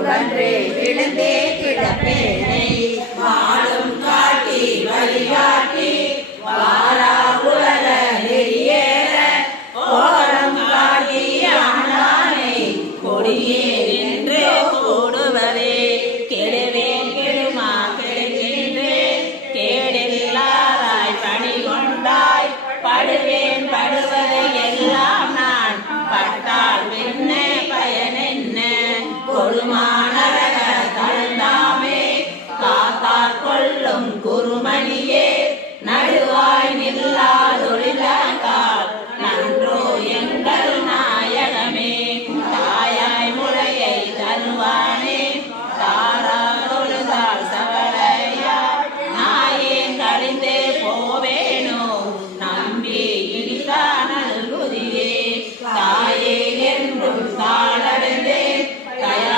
உடன்றே விழுந்தே கிடப்பேனை வாழும் காட்டி வழிகாட்டி வாரா உலக நெறியேற கோலம் காட்டி ஆனானை கொடியே என்று கூடுவரே கெடுவேன் கெடுமா கெடுகின்றேன் கேடில்லாதாய் பணி கொண்டாய் படுவேன் படுவதை எல்லாம் நான் பட்டால் என்ன பயன் என்ன கொடுமா